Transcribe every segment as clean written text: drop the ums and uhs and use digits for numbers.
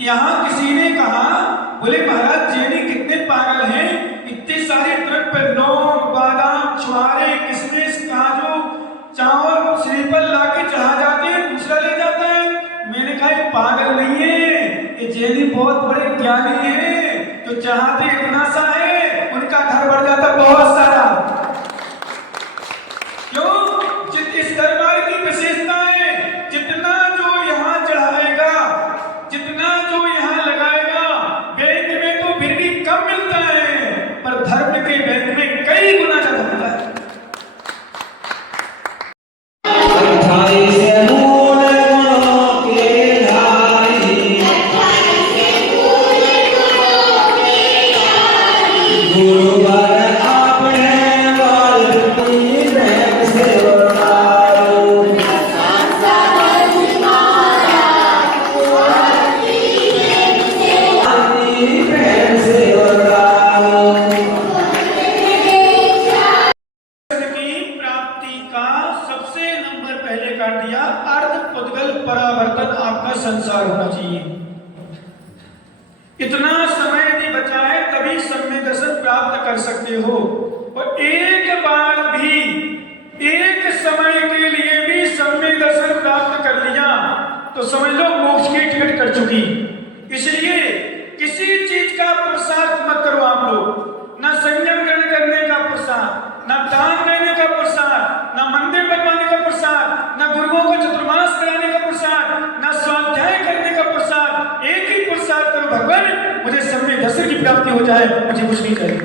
यहाँ किसी ने कहा, बोले महाराज जेनी कितने पागल हैं, इतनी सारी ट्रक पे लौंग, बादाम, छुहारे, किशमिश, काजू, चावल, श्रीफल लाके चढ़ा जाते हैं, दूसरा ले जाता है। मैंने कहा ये पागल नहीं है, ये जेनी बहुत बड़े ज्ञानी है, जो चाहते इतना सा है उनका घर बढ़ जाता बहुत सारा। क्यों? इस दरबार की विशेषता है, जितना जो यहाँ चढ़ाएगा, जितना जो यहाँ लगाएगा, बैंक में तो फिर भी कम मिलता है, पर धर्म के बैंक में कई गुना ज्यादा मिलता है। संसार होना चाहिए। इतना समय यदि बचा है तभी सम्यक दर्शन प्राप्त कर सकते हो। और एक बार भी, एक समय के लिए भी सम्यक दर्शन प्राप्त कर लिया तो समझ लो मोक्ष की टिकट कट चुकी। इसलिए किसी चीज का पुरुषार्थ मत करो आप लोग, ना संयम करने का पुरुषार्थ, ना दान देने का पुरुषार्थ, ना मंदिर बनवाने का पुरुषार्थ, ना गुरुओं को चतुर्मास कराने का पुरुषार्थ, ना स्वाध्याय करने का पुरुषार्थ। एक ही पुरुषार्थ करो, भगवान मुझे सम्यक दर्शन की प्राप्ति हो जाए, मुझे कुछ नहीं चाहिए।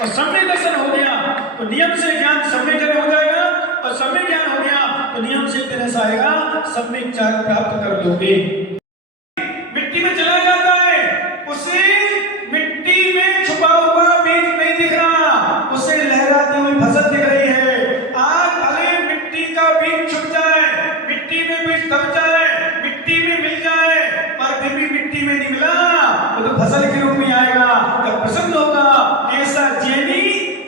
और सम्यक दर्शन हो गया तो नियम से ज्ञान सम्यक ज्ञान हो जाएगा, और सम्यक ज्ञान हो गया तो नियम से दिनेश आएगा, सम्यक ज्ञान प्राप्त कर लोगे। मिट्टी में चला जाता है, उसे मिट्टी में छुपा हुआ बीज नहीं दिख रहा, उसे लहराती हुई फसल दिख रही है। आज भले मिट्टी का बीज छुप जाए, मिट्टी में बीज दब जाए, मिट्टी में मिल जाए, पर फिर भी मिट्टी में नहीं मिला, वो तो फसल के रूप में आएगा, जब प्रसन्न होगा। ऐसा जेनी,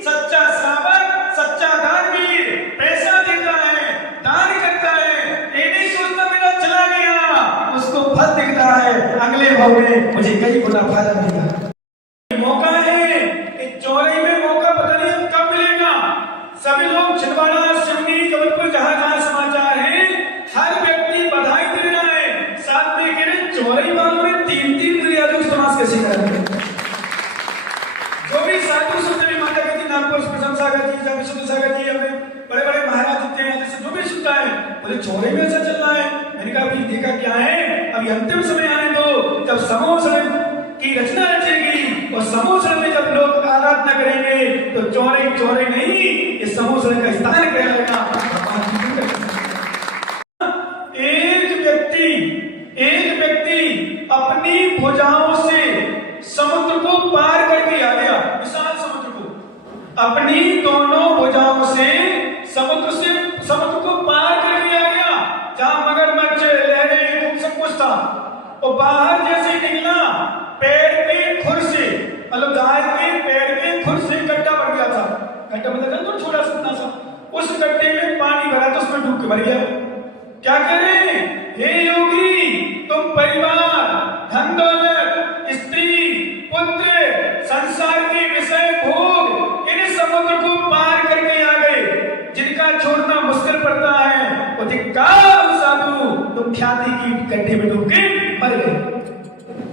सच्चा श्रावक, सच्चा दानवीर पैसा देता है, दान करता है, ये नहीं सोचता मेरा चला गया, उसको फल दिखता है अगले भाव में मुझे कई गुना फायदा मिलेगा। मौका है कि चौराहे में मौका पता नहीं कब मिलेगा। सभी लोग छिंदवाड़ा, सिवनी, जबलपुर, जहां समाचार है, हर व्यक्ति बधाई दे रहा है, साथ में कह रहे चौराहे वालों ने 3-3 रियाजों समाज कैसे कर रहे हैं। जो भी साधु सुनते भी माता कहती नागपुर प्रसन्न सागर जी, विष्णु सागर जी, अपने बड़े बड़े महाराज जितने हैं, जैसे जो भी सुनता है बोले चौराहे में ऐसा चल रहा है। मैंने कहा अभी देखा क्या है, अभी अंतिम समय आने दो, जब समोसरण की रचना रचेगी और समोसरण में जब लोग आराधना करेंगे तो चौरे नहीं, ये समोसरण का स्थान कहलाएगा। एक व्यक्ति अपनी भुजाओं से समुद्र को पार करके आ गया, विशाल समुद्र को अपनी दोनों भुजाओं से समुद्र को पार करके आ गया, जहां मगरमच्छ, लहरें, सब कुछ था। और बाहर जैसे निकला, पैर के खुर से, मतलब गाय के पैर के खुर से गड्ढा बन गया था। गड्ढा मतलब तो छोटा सा सा, उस गड्ढे में पानी भरा था, उसमें डूब के मर गया। क्या कह रहे हैं, हे योगी तुम परिवार, धन दौलत, स्त्री, पुत्र, संसार के विषय भोग, इन समुद्र को पार करके आ गए, जिनका छोड़ना मुश्किल पड़ता है, वो धिक्कार साधु, तुम ख्याति की गड्ढे में डूब के